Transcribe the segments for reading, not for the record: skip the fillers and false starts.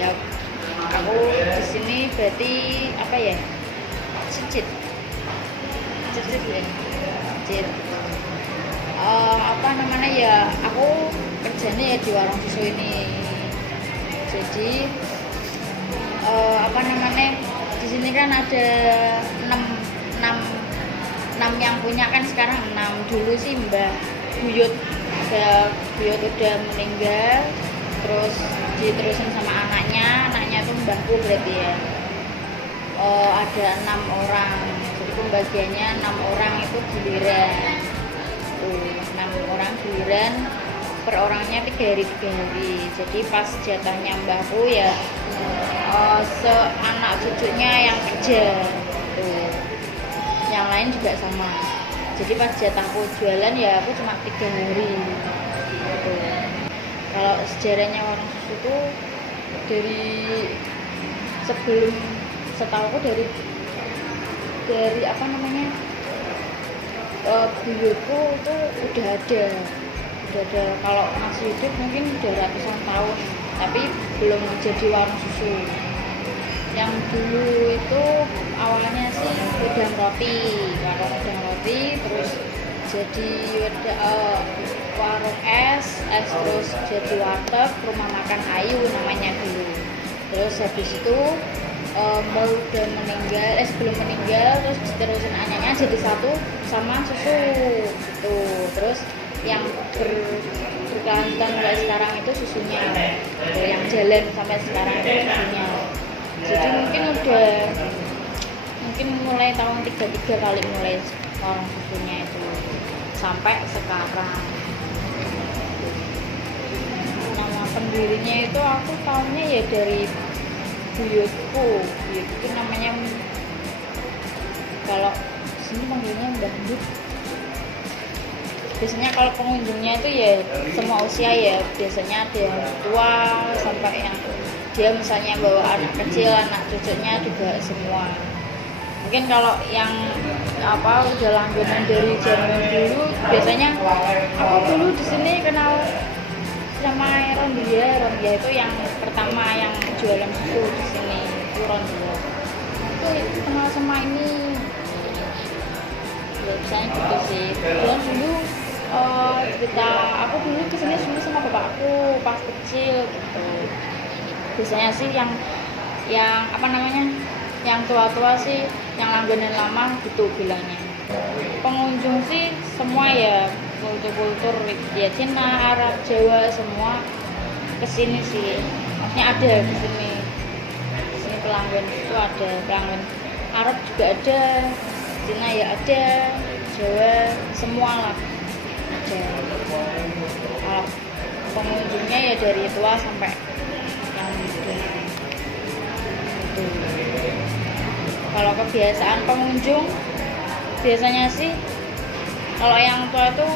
Ya aku di sini berarti apa ya, cicit ya, cicit. Apa namanya ya, aku kerjanya ya di warung susu ini. Jadi apa namanya, di sini kan ada 6 yang punya kan, sekarang 6. Dulu sih Mbah Buyut udah meninggal, terus diterusin sama anaknya tuh mbahku berarti ya. Ada 6 orang, jadi pembagiannya 6 orang itu giliran. 6 orang giliran, per orangnya 3 hari. Jadi pas jatahnya mbahku ya seanak cucunya yang kerja tuh, yang lain juga sama. Jadi pas jatahku jualan ya aku cuma 3 hari gitu. Kalau sejarahnya warung susu tuh dari sebelum setahuku dari apa namanya, buyutku itu udah ada. Kalau masih hidup mungkin udah ratusan tahun, tapi belum jadi warung susu. Yang dulu itu awalnya sih wedang roti, warung wedang roti, terus jadi warung es, terus jadi warteg, rumah makan Ayu namanya dulu. Terus habis itu mau udah meninggal, sebelum meninggal terus diterusin anaknya jadi satu sama susu gitu. Terus yang berkelanjutan sampai sekarang itu susunya, gitu, yang jalan sampai sekarang itu susunya. Jadi mungkin mulai tahun 33 kali mulai warung susunya itu sampai sekarang. Nama pendirinya itu aku tahunya ya dari buyutku namanya, kalau sini panggilnya Mbah Bud. Biasanya kalau pengunjungnya itu ya semua usia ya, biasanya ada yang tua sampai yang dia misalnya bawa anak kecil, anak cucunya juga semua. Mungkin kalau yang apa udah langganan dari zaman dulu, biasanya aku dulu di sini kenal sama Rondia itu yang pertama yang jualan susu di sini, itu Rondia. Itu kenal sama ini. Ya misalnya gitu sih. Dan dulu cerita aku dulu kesini sama bapakku pas kecil gitu. Biasanya sih yang apa namanya, yang tua-tua sih, yang langganan lama gitu bilangnya. Pengunjung sih semua ya, kultur ya, Cina, Arab, Jawa semua kesini sih. Maksudnya ada di sini pelanggan itu ada, pelanggan Arab juga ada, Cina ya ada, Jawa semua lah ada. Kalau pengunjungnya ya dari tua sampai yang muda gitu. Kalau kebiasaan pengunjung biasanya sih kalau yang tua itu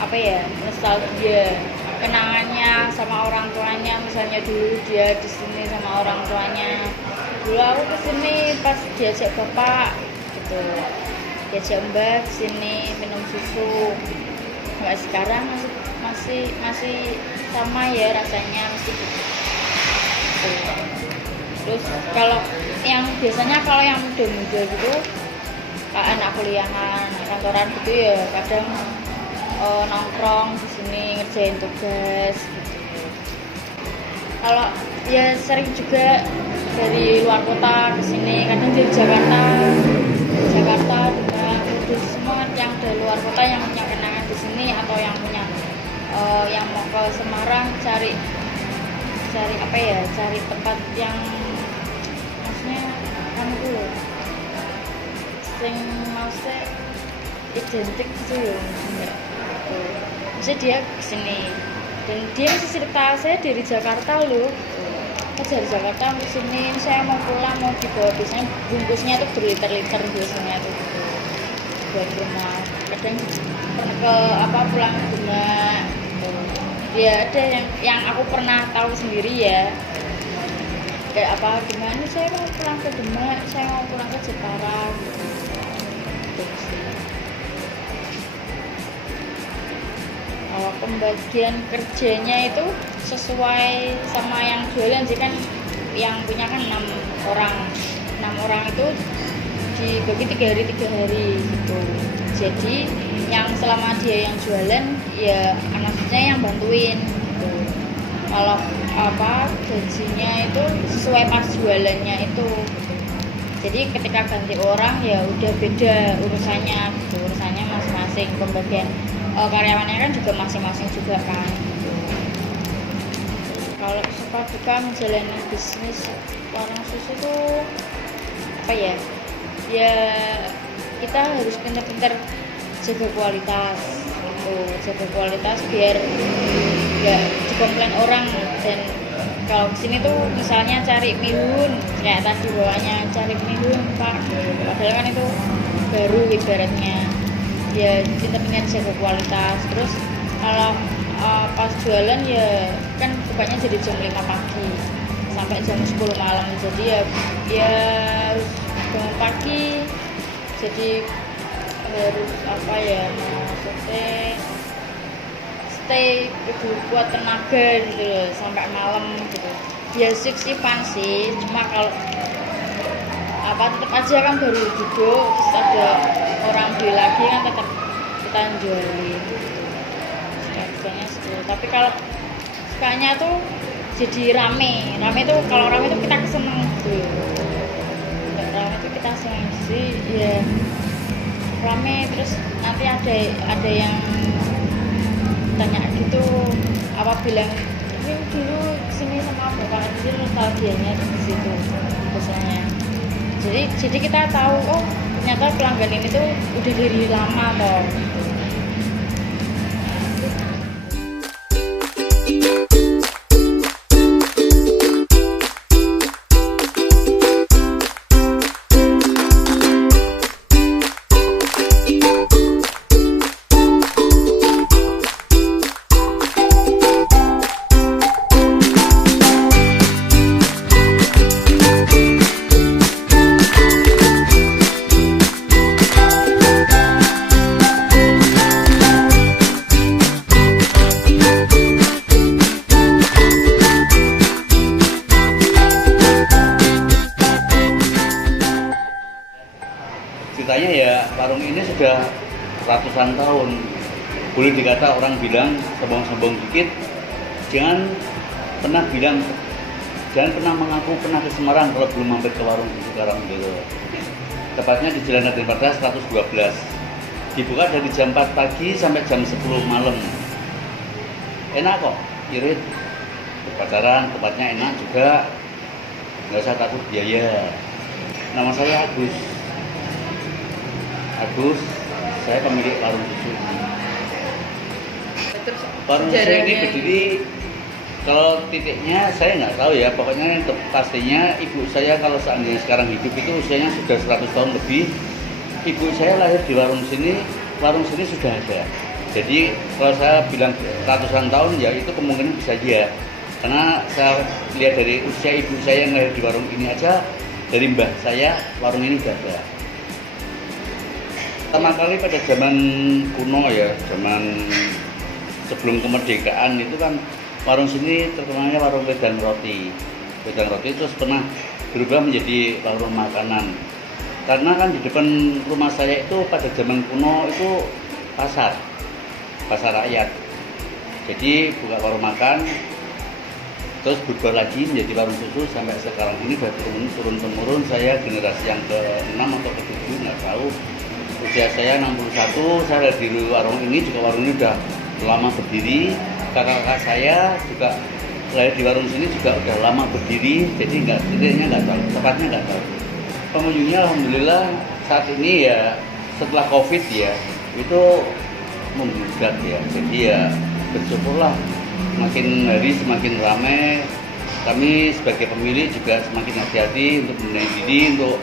apa ya, nostalgia, kenangannya sama orang tuanya. Misalnya dulu dia di sini sama orang tuanya, dulu aku kesini pas diajak bapak gitu, diajak mbak kesini minum susu. Nggak, sekarang masih sama ya rasanya, masih gitu. Terus kalau yang biasanya kalau yang muda-muda gitu, anak kuliahan, kantoran gitu ya, kadang nongkrong di sini ngerjain tugas gitu. Kalau ya sering juga dari luar kota ke sini, kadang dari Jakarta juga, terus semua yang dari luar kota yang punya kenangan di sini atau yang punya yang mau ke Semarang cari apa ya, cari tempat yang maksudnya kan itu loh, sing maksudnya identik gitu loh, enggak. Bisa dia kesini dan dia masih cerita, saya dari Jakarta loh, dari Jakarta ke sini, saya mau pulang, mau dibawa. Biasanya bungkusnya tuh berliter-liter biasanya tuh gitu, buat rumah. Kadang pernah ke apa, pulang ke Demak gitu. Ya ada yang aku pernah tahu sendiri ya, kayak apa, gimana saya mau pulang ke Demak, saya mau pulang ke Jepara gitu. Kalau pembagian kerjanya itu sesuai sama yang jualan sih kan, yang punya kan 6 orang itu dibagi 3 hari gitu. Jadi yang selama dia yang jualan ya anaknya yang bantuin gitu. Kalau gajinya itu sesuai pas jualannya itu gitu. Jadi ketika ganti orang ya udah beda urusannya gitu, urusannya masing-masing, pembagian karyawannya kan juga masing-masing juga kan gitu. Kalau suka duka menjalani bisnis warung susu itu apa ya, ya kita harus pintar-pintar jaga kualitas gitu, jaga kualitas biar nggak dikomplain orang. Dan kalau kesini tuh misalnya cari mihun kayak tadi bawahnya cari mihun pak, padahal kan itu baru ibaratnya, ya pintar-pintar jaga kualitas. Terus kalau pas jualan ya kan bukanya jadi jam 5 pagi sampai jam 10 malam, jadi ya harus bangun pagi, jadi harus maksudnya stay itu kuat tenaga gitu loh, sampai malam gitu. Ya sip-sipan sih, cuma kalau tetap aja kan baru duduk terus ada orang beli lagi kan tetap kita jualin gitu. Harganya segitu. Tapi kalau sukanya tuh jadi rame tuh, kalau rame tuh kita seneng gitu. Nggak rame tuh kita seneng sih ya, rame terus nanti ada yang tanya gitu, bilang ini dulu sini sama bapak itu nostalgianya di situ biasanya. Jadi kita tahu oh ternyata pelanggan ini tuh udah dari lama toh gitu. Ceritanya ya warung ini sudah ratusan tahun. Boleh dikata orang bilang sombong-sombong dikit, jangan pernah mengaku pernah ke Semarang kalau belum mampir ke warung di sekarang gitu. Tepatnya di Jalan Raden Pardas 112. Dibuka dari jam 4 pagi sampai jam 10 malam. Enak kok, irit. Pacaran, tempatnya enak juga. Nggak usah takut biaya. Nama saya Agus, saya pemilik warung susu. Warung susu ini berdiri, kalau titiknya saya nggak tahu ya, pokoknya pastinya ibu saya kalau seandainya sekarang hidup itu usianya sudah 100 tahun lebih. Ibu saya lahir di warung sini sudah ada. Jadi kalau saya bilang ratusan tahun ya itu kemungkinan bisa aja. Karena saya lihat dari usia ibu saya yang lahir di warung ini aja, dari mbah saya warung ini sudah ada. Pertama kali pada zaman kuno ya, zaman sebelum kemerdekaan itu kan warung sini terkenalnya warung wedang roti. Wedang roti terus pernah berubah menjadi warung makanan. Karena kan di depan rumah saya itu pada zaman kuno itu pasar rakyat. Jadi buka warung makan, terus berubah lagi menjadi warung susu sampai sekarang ini sudah turun temurun. Saya generasi yang ke-6 atau ke-7 nggak tahu. Usia saya 61, saya di warung ini juga, warung ini udah lama berdiri. Kakak-kakak saya juga lahir di warung sini juga udah lama berdiri, jadi tepatnya nggak tahu. Pengunjungnya alhamdulillah saat ini ya setelah COVID ya itu membludak ya, jadi ya bersyukurlah semakin hari semakin ramai. Kami sebagai pemilik juga semakin hati-hati untuk menahan diri, untuk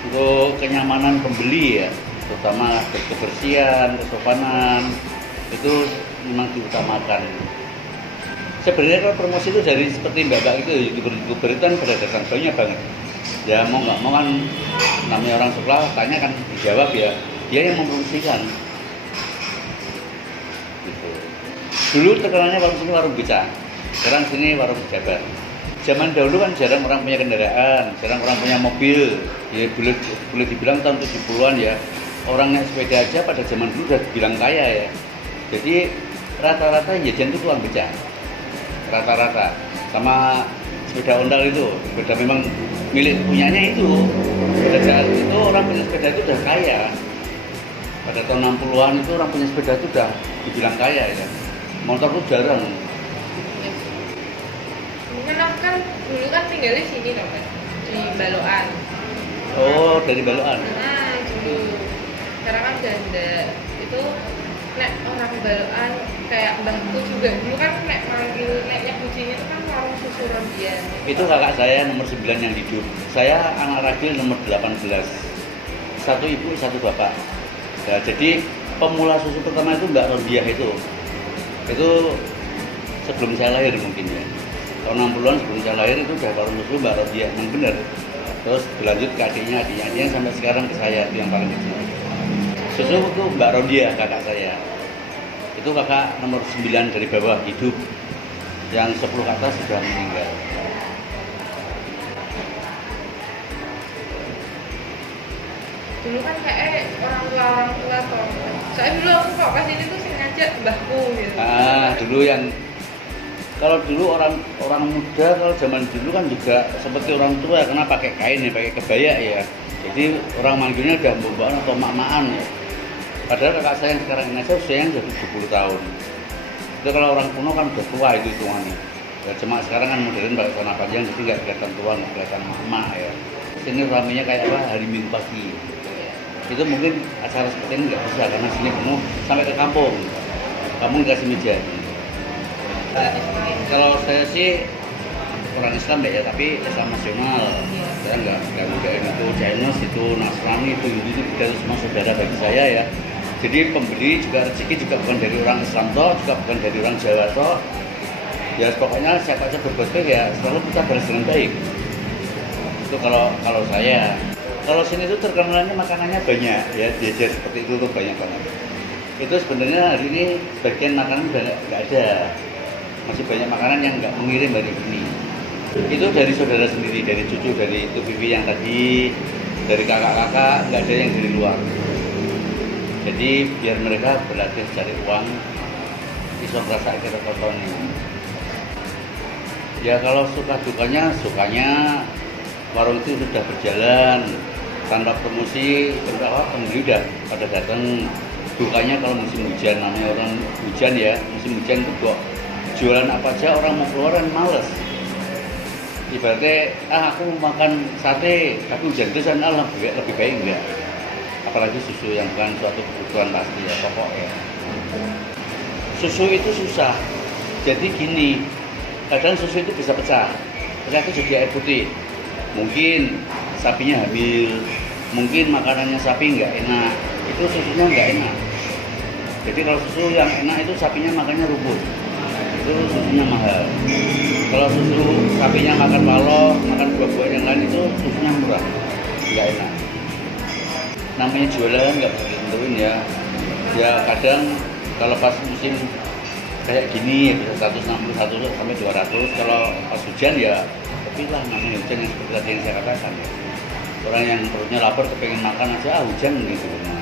untuk kenyamanan pembeli ya, terutama kebersihan, kesopanan itu memang diutamakan. Sebenarnya kalau promosi itu dari seperti mbak-mbak itu, youtuber itu kan pada datang banyak banget. Ya mau nggak mau kan namanya orang sekolah tanya kan dijawab ya, dia yang mempromosikan. Gitu. Dulu terkenalnya warung sini warung beca, sekarang sini warung pejabat. Zaman dahulu kan jarang orang punya kendaraan, jarang orang punya mobil. Ya boleh dibilang tahun 70-an ya. Orang naik sepeda aja pada zaman dulu udah dibilang kaya ya. Jadi rata-rata jajan itu tukang beca. Rata-rata. Sama sepeda ondal itu, sepeda memang milik punyanya itu. Pada saat itu orang punya sepeda itu udah kaya. Pada tahun 60-an itu orang punya sepeda itu udah dibilang kaya ya. Motor itu jarang. Mungkin aku kan dulu kan tinggal di sini dong, Mas. Di Baloan. Oh, dari Baloan. Nah, dulu. Sekarang kan udah enggak. Itu nek orang Baloan kayak mbahku juga dulu kan nek manggil neknya kucing itu kan warung susu Rodian. Itu kakak saya nomor 9 yang hidup. Saya anak ragil nomor 18. Satu ibu, satu bapak. Nah, jadi pemula susu pertama itu Mbak Rodiah itu sebelum saya lahir mungkin ya. Tahun 60-an sebelum saya lahir itu udah warung susu Mbak Rodiah, yang benar. Terus berlanjut ke adiknya sampai sekarang ke saya, itu yang paling kecil. Susu itu Mbak Rodiah kakak saya. Itu kakak nomor 9 dari bawah hidup. Yang 10 ke atas sudah meninggal. Dulu kan kayak orang tua toh. Soalnya dulu aku kok pas ini tuh sengaja mbahku gitu. Dulu yang kalau dulu orang muda kalau zaman dulu kan juga seperti orang tua karena pakai kain ya, pakai kebaya ya. Jadi orang manggilnya udah mbak-mbakan atau mak-makan ya. Padahal kakak saya yang sekarang ini aja usianya jadi 70 tahun. Itu kalau orang kuno kan udah tua itu hitungannya. Ya, cuma sekarang kan modern pakai celana panjang jadi nggak kelihatan tua, nggak kelihatan mak ya. Sini ramenya kayak apa hari Minggu pagi. Itu mungkin acara seperti ini nggak bisa karena sini penuh sampai ke kampung. Kamu dikasih meja. Kalau saya sih orang Islam ya, tapi Islam nasional. Saya nggak mudahin itu Chinese, itu Nasrani, itu Hindu, itu semua saudara bagi saya ya. Jadi pembeli juga rezeki juga bukan dari orang Islam toh, juga bukan dari orang Jawa toh. Ya pokoknya siapa saja berbuat baik ya selalu kita balas dengan baik. Itu kalau saya. Kalau sini itu terkenalnya makanannya banyak ya, jajan seperti itu tuh banyak banget. Itu sebenarnya hari ini sebagian makanan udah nggak ada. Masih banyak makanan yang nggak mengirim hari ini. Itu dari saudara sendiri, dari cucu, dari itu Vivi yang tadi, dari kakak-kakak, nggak ada yang dari luar. Jadi biar mereka berlatih cari uang, bisa merasa kita tontonin. Ya kalau suka dukanya warung itu sudah berjalan tanpa promosi, berapa pembeli udah pada datang. Dukanya kalau musim hujan, namanya orang hujan ya, musim hujan itu kok jualan apa aja orang mau keluaran males. Ibaratnya aku mau makan sate tapi hujan terus lebih baik enggak. Apalagi susu yang bukan suatu kebutuhan pasti ya pokoknya. Susu itu susah. Jadi gini, kadang susu itu bisa pecah. Pecah itu jadi air putih. Mungkin sapinya hamil, mungkin makanannya sapi nggak enak, itu susunya nggak enak. Jadi kalau susu yang enak itu sapinya makannya rumput, itu susunya mahal. Kalau susu sapinya makan paloh, makan buah-buah yang lain itu susunya murah, nggak enak. Namanya jualan nggak bisa ditentuin ya. Ya kadang kalau pas musim kayak gini ya bisa 161 sampai 200. Kalau pas hujan ya tapi lah namanya hujan yang seperti tadi yang saya katakan ya. Orang yang perutnya lapar kepengen makan aja hujan gitu. Nah.